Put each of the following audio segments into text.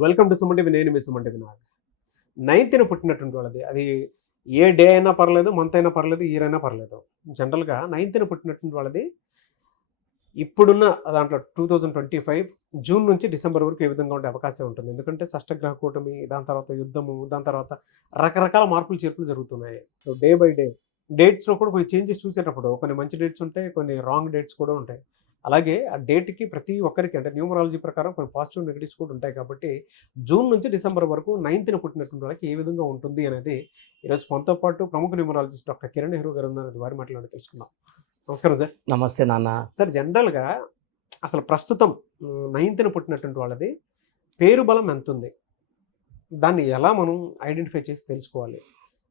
Welcome to Suman TV. నేను మీ Suman TV. 9th పుట్టినటువంటి వాళ్ళది, అది ఏ డే అయినా పర్లేదు, మంత్ అయినా పర్లేదు, ఇయర్ అయినా పర్లేదు. జనరల్గా 9th పుట్టినటువంటి వాళ్ళది ఇప్పుడున్న దాంట్లో 2025 జూన్ నుంచి డిసెంబర్ వరకు ఏ విధంగా ఉండే అవకాశం ఉంటుంది. ఎందుకంటే షష్టగ్రహ కూటమి, దాని తర్వాత యుద్ధము, దాని తర్వాత రకరకాల మార్పులు చేర్పులు జరుగుతున్నాయి. సో డే బై డే డేట్స్లో కూడా కొన్ని చేంజెస్ చూసేటప్పుడు కొన్ని మంచి డేట్స్ ఉంటాయి, కొన్ని రాంగ్ డేట్స్ కూడా ఉంటాయి. అలాగే ఆ డేట్కి ప్రతి ఒక్కరికి అంటే న్యూమరాలజీ ప్రకారం కొన్ని పాజిటివ్ నెగిటివ్స్ కూడా ఉంటాయి. కాబట్టి జూన్ నుంచి డిసెంబర్ వరకు 9th పుట్టినటువంటి వాళ్ళకి ఏ విధంగా ఉంటుంది అనేది ఈరోజు మనతో పాటు ప్రముఖ న్యూమరాలజిస్ట్ డాక్టర్ కిరణ్ నెహ్రూ గారు ఉన్నారు. వారి మాట్లాడి తెలుసుకుందాం. నమస్కారం సార్. నమస్తే నాన్న. సార్, జనరల్గా అసలు ప్రస్తుతం 9th పుట్టినటువంటి వాళ్ళది పేరు బలం ఎంత ఉంది, దాన్ని ఎలా మనం ఐడెంటిఫై చేసి తెలుసుకోవాలి?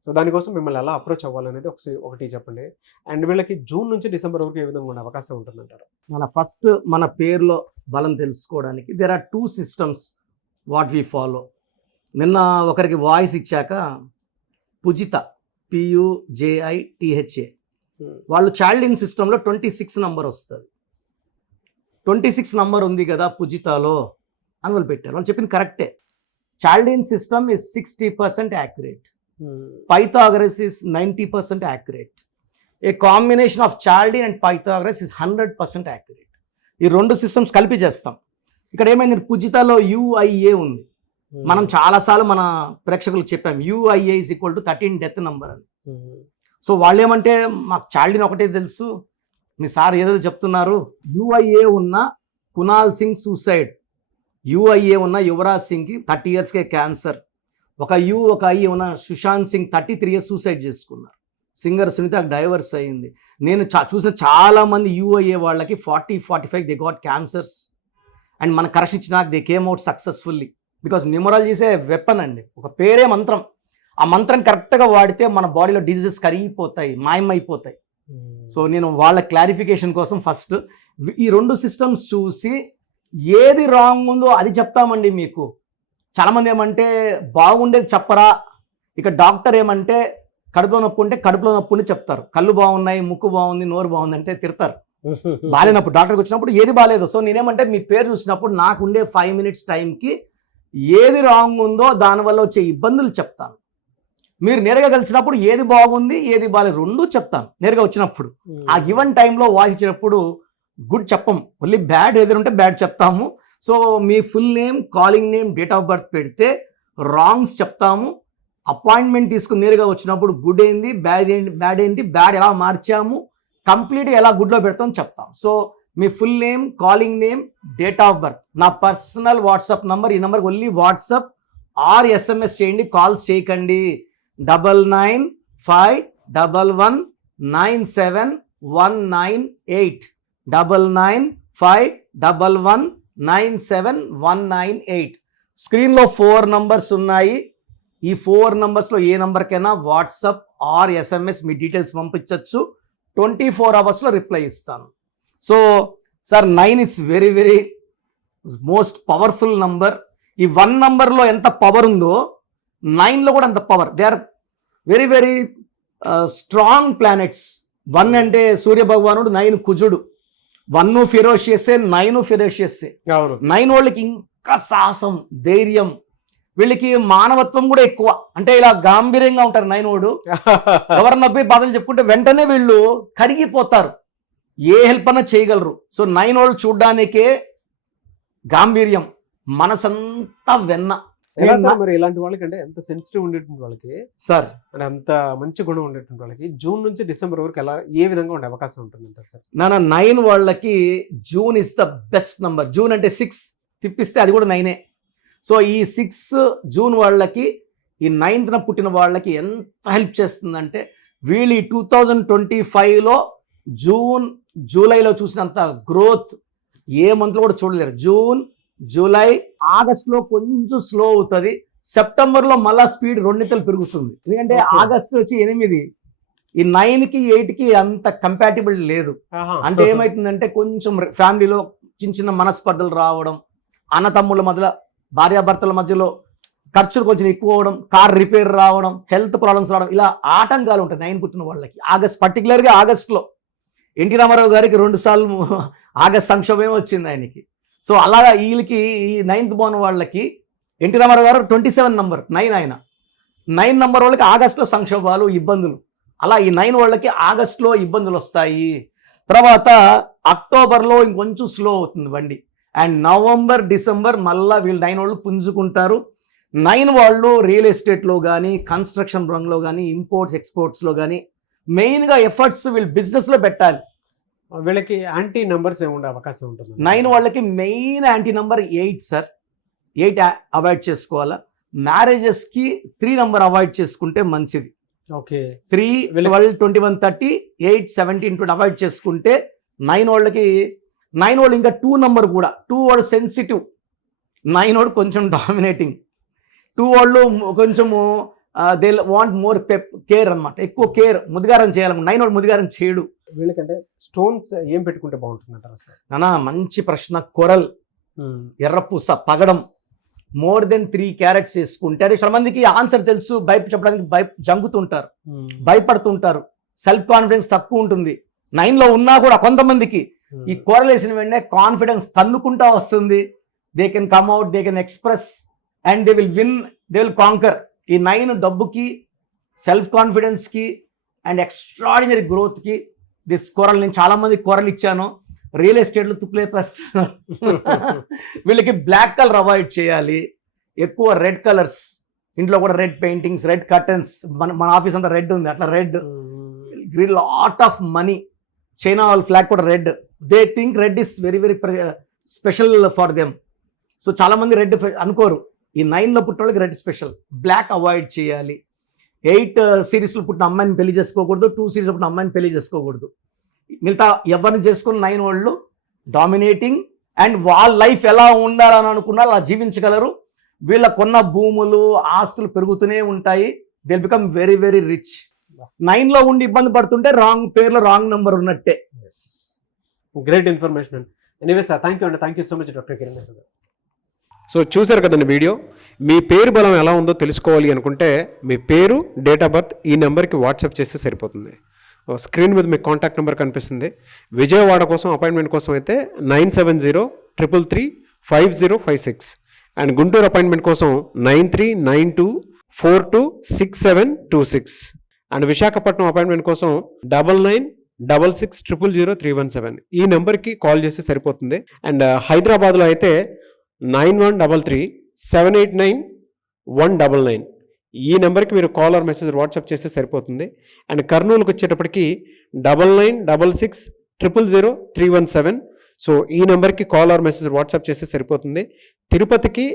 సో దానికోసం మిమ్మల్ని ఎలా అప్రోచ్ అవ్వాలనేది ఒకటి చెప్పండి. అండ్ వీళ్ళకి జూన్ నుంచి డిసెంబర్ వరకు ఏ విధంగా ఉండే అవకాశం ఉంటుందంటారు? ఫస్ట్ మన పేరులో బలం తెలుసుకోవడానికి there are 2 systems what we follow. నిన్న ఒకరికి వాయిస్ ఇచ్చాక పుజిత PUJITHA వాళ్ళు చైల్డ్ ఇన్ సిస్టంలో 26 నంబర్ వస్తుంది. 26 నంబర్ ఉంది కదా పుజితాలో అని వాళ్ళు పెట్టారు. వాళ్ళు చెప్పింది కరెక్టే. Child in system is 60% accurate. Pythagoras is 90% accurate. A combination of Chaldean and Pythagoras is 100% accurate. ఈ 2 systems కలిపి చేస్తాం. ఇక్కడ ఏమైంది, పుజితాలో UIA ఉంది. మనం చాలాసార్లు మన ప్రేక్షకులకు చెప్పాం UIA is equal to 13 death number అని. సో వాళ్ళు ఏమంటే మాకు చాల్డిన్ ఒకటే తెలుసు, మీ సార్ ఏదో చెప్తున్నారు. UIA ఉన్న కునాల్ సింగ్ సూసైడ్, UIA ఉన్న యువరాజ్ సింగ్కి 30 yearsకే క్యాన్సర్, ఒక I ఉన్న సుశాంత్ సింగ్ 33 years సూసైడ్ చేసుకున్నారు. సింగర్ సునీతకు డైవర్స్ అయ్యింది. నేను చూసిన చాలామంది UIA వాళ్ళకి 40-45 దే గాట్ క్యాన్సర్స్. అండ్ మన కరెక్షన్ ఇచ్చినాక they came out successfully. Because న్యూమరాలజీసే వెపన్ అండి, ఒక పేరే మంత్రం. ఆ మంత్రం కరెక్ట్గా వాడితే మన బాడీలో డిజీజెస్ కరిగిపోతాయి, మాయమైపోతాయి. సో నేను వాళ్ళ క్లారిఫికేషన్ కోసం ఫస్ట్ ఈ 2 systems చూసి ఏది రాంగ్ ఉందో అది చెప్తామండి మీకు. చాలామంది ఏమంటే బాగుండేది చెప్పరా, ఇక డాక్టర్ ఏమంటే కడుపులో నొప్పి ఉంటే కడుపులో నొప్పిని చెప్తారు, కళ్ళు బాగున్నాయి, ముక్కు బాగుంది, నోరు బాగుంది అంటే తిడతారు. బాగాలేనప్పుడు డాక్టర్కి వచ్చినప్పుడు ఏది బాగాలేదు. సో నేనేమంటే మీ పేరు చూసినప్పుడు నాకుండే 5 minutes టైంకి ఏది రాంగ్ ఉందో దానివల్ల వచ్చే ఇబ్బందులు చెప్తాను. మీరు నేరుగా కలిసినప్పుడు ఏది బాగుంది ఏది బాగాలేదు 2 చెప్తాను నేరుగా వచ్చినప్పుడు. ఆ గివెన్ టైంలో వాయిస్ ఇచ్చినప్పుడు గుడ్ చెప్పం, ఓన్లీ బ్యాడ్ ఏదైనా ఉంటే బ్యాడ్ చెప్తాము. So me full name, calling name, date of birth పెడితే రాంగ్స్ చెప్తాము. అపాయింట్మెంట్ తీసుకుని నేరుగా వచ్చినప్పుడు గుడ్ ఏంది, బ్యాడ్ ఏంటి, బ్యాడ్ ఎలా మార్చాము, కంప్లీట్గా ఎలా గుడ్లో పెడతాం చెప్తాం. So me full name, calling name, date of birth, నా పర్సనల్ వాట్సాప్ నంబర్, ఈ నెంబర్కి ఓన్లీ వాట్సాప్ ఆర్ SMS చేయండి, కాల్స్ చేయకండి. 9951197198 9951197198. స్క్రీన్లో 4 numbers ఉన్నాయి. ఈ 4 numbers ఏ నెంబర్కైనా వాట్సాప్ ఆర్ SMS మీ డీటెయిల్స్ పంపించవచ్చు. 24 hours రిప్లై ఇస్తాను. So sir 9 is very very most powerful number. ఈ 1 numberలో ఎంత పవర్ ఉందో 9లో కూడా అంత power. They are very very strong planets. 1 అంటే సూర్య భగవానుడు, 9 కుజుడు. 1 ఫెరోషియస్సే, 9 ఫెరోషియస్సే. 9 వాళ్ళకి ఇంకా సాహసం, ధైర్యం, వీళ్ళకి మానవత్వం కూడా ఎక్కువ. అంటే ఇలా గాంభీర్యంగా ఉంటారు 9 వాడు. ఎవరన్నా పోయి బాధలు చెప్పుకుంటే వెంటనే వీళ్ళు కరిగిపోతారు, ఏ హెల్ప్ అన్నా చేయగలరు. సో 9 వాళ్ళు చూడ్డానికే గాంభీర్యం, మనసంతా వెన్న. మరి ఇలాంటి వాళ్ళకి అంటే ఎంత సెన్సిటివ్ ఉండేటువంటి వాళ్ళకి సార్, అంటే అంత మంచి గుణం ఉండేటువంటి వాళ్ళకి జూన్ నుంచి డిసెంబర్ వరకు ఎలా ఏ విధంగా ఉండే అవకాశం ఉంటుంది అంటారు సార్? 9 వాళ్ళకి June is the best number. June అంటే 6 తిప్పిస్తే అది కూడా 9. సో ఈ 6 జూన్ వాళ్ళకి, ఈ 9th పుట్టిన వాళ్ళకి ఎంత హెల్ప్ చేస్తుందంటే, వీళ్ళు ఈ 2025లో జూన్ జూలైలో చూసినంత గ్రోత్ ఏ మంత్లో కూడా చూడలేరు. జూన్, జూలై, ఆగస్టులో కొంచెం స్లో అవుతుంది. సెప్టెంబర్లో మళ్ళా స్పీడ్ 2 పెరుగుతుంది. ఎందుకంటే ఆగస్టు వచ్చి 8, ఈ 9కి 8కి అంత కంపాటిబుల్ లేదు. అంటే ఏమవుతుందంటే కొంచెం ఫ్యామిలీలో చిన్న చిన్న మనస్పర్ధలు రావడం, అన్నతమ్ముళ్ళ మధ్యలో, భార్యాభర్తల మధ్యలో ఖర్చులు కొంచెం ఎక్కువ అవడం, కార్ రిపేర్ రావడం, హెల్త్ ప్రాబ్లమ్స్ రావడం, ఇలా ఆటంకాలు ఉంటాయి 9 పుట్టిన వాళ్ళకి. పర్టికులర్గా ఆగస్టులో ఎన్టీ రామారావు గారికి 2 సార్లు ఆగస్ట్ సంక్షోభమే వచ్చింది ఆయనకి. సో అలాగా వీళ్ళకి ఈ 9th born వాళ్ళకి ఎన్టీ రామారావు గారు 27 నంబర్ 9 ఆయన 9 నంబర్ వాళ్ళకి ఆగస్టులో సంక్షోభాలు ఇబ్బందులు, అలా ఈ 9 వాళ్ళకి ఆగస్టులో ఇబ్బందులు వస్తాయి. తర్వాత అక్టోబర్లో ఇంకొంచెం స్లో అవుతుంది బండి. అండ్ నవంబర్ డిసెంబర్ మళ్ళీ వీళ్ళు 9 వాళ్ళు పుంజుకుంటారు. 9 వాళ్ళు రియల్ ఎస్టేట్లో కానీ, కన్స్ట్రక్షన్ రంగంలో కానీ, ఇంపోర్ట్స్ ఎక్స్పోర్ట్స్లో కానీ మెయిన్గా ఎఫర్ట్స్ వీళ్ళు బిజినెస్లో పెట్టాలి. వీళ్ళకి యాంటీ నెంబర్స్ ఏముండే అవకాశం ఉంటుంది? 9 వాళ్ళకి main anti number 8 sir. 8 avoid చేసుకోవాలా. మ్యారేజెస్కి 3 నెంబర్ అవాయిడ్ చేసుకుంటే మంచిది. ఓకే, 3, 12, 21, 30, 8, 17, 20 అవాయిడ్ చేసుకుంటే 9 వాళ్ళకి 9 వాళ్ళు ఇంకా 2 నెంబర్ కూడా 2 వాళ్ళు సెన్సిటివ్, 9 వాళ్ళు కొంచెం డామినేటింగ్, 2 వాళ్ళు కొంచెము దే వాంట్ మోర్ కేర్ అనమాట, ఎక్కువ కేర్, ముదిగారం చేయాలి. 9 వాడు ముదిగారం చేయడు. వీళ్ళకంటే స్టోన్స్ ఏం పెట్టుకుంటే బాగుంటుంది అంటారు అసలు? నానా మంచి ప్రశ్న. కొరల్, ఎర్రపూస, పగడం మోర్ దెన్ 3 క్యారెట్స్ వేసుకుంటే, అంటే చాలా మందికి ఆన్సర్ తెలుసు, చెప్పడానికి జంగుతుంటారు, భయపడుతుంటారు, సెల్ఫ్ కాన్ఫిడెన్స్ తక్కువ ఉంటుంది. 9లో ఉన్నా కూడా కొంతమందికి ఈ కోరల్ వేసిన వెంటనే కాన్ఫిడెన్స్ తన్నుకుంటా వస్తుంది. They can come out, they can express and they will win, they will conquer. ఈ 9 డబ్బుకి, సెల్ఫ్ కాన్ఫిడెన్స్కి అండ్ ఎక్స్ట్రాడినరీ గ్రోత్కి దిస్ కోరల్. నేను చాలా మందికి కోరల్ ఇచ్చాను, రియల్ ఎస్టేట్లో తుక్కులేపేస్తున్నారు. వీళ్ళకి బ్లాక్ కలర్ అవాయిడ్ చేయాలి, ఎక్కువ రెడ్ కలర్స్, ఇంట్లో కూడా రెడ్ పెయింటింగ్స్, రెడ్ కర్టన్స్, మన ఆఫీస్ అంతా రెడ్ ఉంది, అట్లా red, lot of money. China వాళ్ళ ఫ్లాగ్ కూడా red. They think red is very very special for them. So చాలా మంది రెడ్ అనుకోరు. ఈ 9లో పుట్టిన వాళ్ళకి రెడ్ స్పెషల్. బ్లాక్ అవాయిడ్ చేయాలి. 8 సిరీస్లో పుట్టిన అమ్మాయిని పెళ్లి చేసుకోకూడదు, 2 సిరీస్లో పుట్టిన అమ్మాయిని పెళ్లి చేసుకోకూడదు. మిగతా ఎవరిని చేసుకుని 9 వాళ్ళు డామినేటింగ్ అండ్ వాళ్ళ లైఫ్ ఎలా ఉండాలని అనుకున్నా అలా జీవించగలరు. వీళ్ళకున్న భూములు, ఆస్తులు పెరుగుతూనే ఉంటాయి. They become very very rich. 9లో ఉండి ఇబ్బంది పడుతుంటే రాంగ్ పేర్లో రాంగ్ నెంబర్ ఉన్నట్టే. గ్రేట్ ఇన్ఫర్మేషన్ అండి. ఎనీవే సార్, థ్యాంక్ యూ అండి. Thank you so much doctor Kiran గారు. సో చూసారు కదండి వీడియో. మీ పేరు బలం ఎలా ఉందో తెలుసుకోవాలి అనుకుంటే మీ పేరు, డేట్ ఆఫ్ బర్త్ ఈ నెంబర్కి వాట్సాప్ చేస్తే సరిపోతుంది. స్క్రీన్ మీద మీకు కాంటాక్ట్ నెంబర్ కనిపిస్తుంది. విజయవాడ కోసం అపాయింట్మెంట్ కోసం అయితే 9703335056 అండ్ గుంటూరు అపాయింట్మెంట్ కోసం 9392426726 అండ్ విశాఖపట్నం అపాయింట్మెంట్ కోసం 9966600317 ఈ నెంబర్కి కాల్ చేస్తే సరిపోతుంది. అండ్ హైదరాబాద్లో అయితే 9133789199 ఈ నెంబర్కి మీరు కాల్ ఆర్ మెసేజ్ వాట్సాప్ చేస్తే సరిపోతుంది. అండ్ కర్నూలుకి వచ్చేటప్పటికి 9966000317 సో ఈ నెంబర్కి కాల్ ఆర్ మెసేజ్ వాట్సాప్ చేస్తే సరిపోతుంది. తిరుపతికి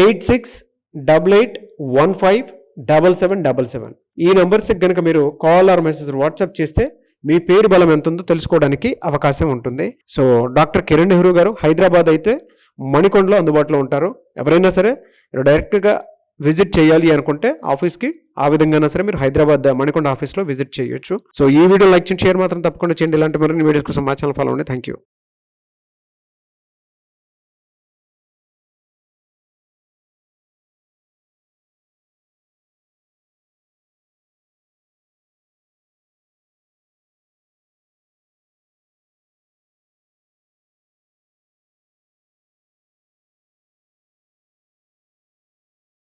8688157777 ఈ నెంబర్స్కి కనుక మీరు కాల్ ఆర్ మెసేజ్ వాట్సాప్ చేస్తే మీ పేరు బలం ఎంత ఉందో తెలుసుకోవడానికి అవకాశం ఉంటుంది. సో డాక్టర్ కిరణ్ నెహ్రూ గారు హైదరాబాద్ అయితే మణికొండలో అందుబాటులో ఉంటారు. ఎవరైనా సరే మీరు డైరెక్ట్గా విజిట్ చేయాలి అనుకుంటే ఆఫీస్కి ఆ విధంగా సరే మీరు హైదరాబాద్ మణికొండ ఆఫీస్లో విజిట్ చేయొచ్చు. సో ఈ వీడియో లైక్ చేయండి, షేర్ మాత్రం తప్పకుండా చేయండి. ఇలాంటి మరిన్ని వీడియోస్ కోసం మా ఛానల్ ఫాలో అవ్వండి. Thank you.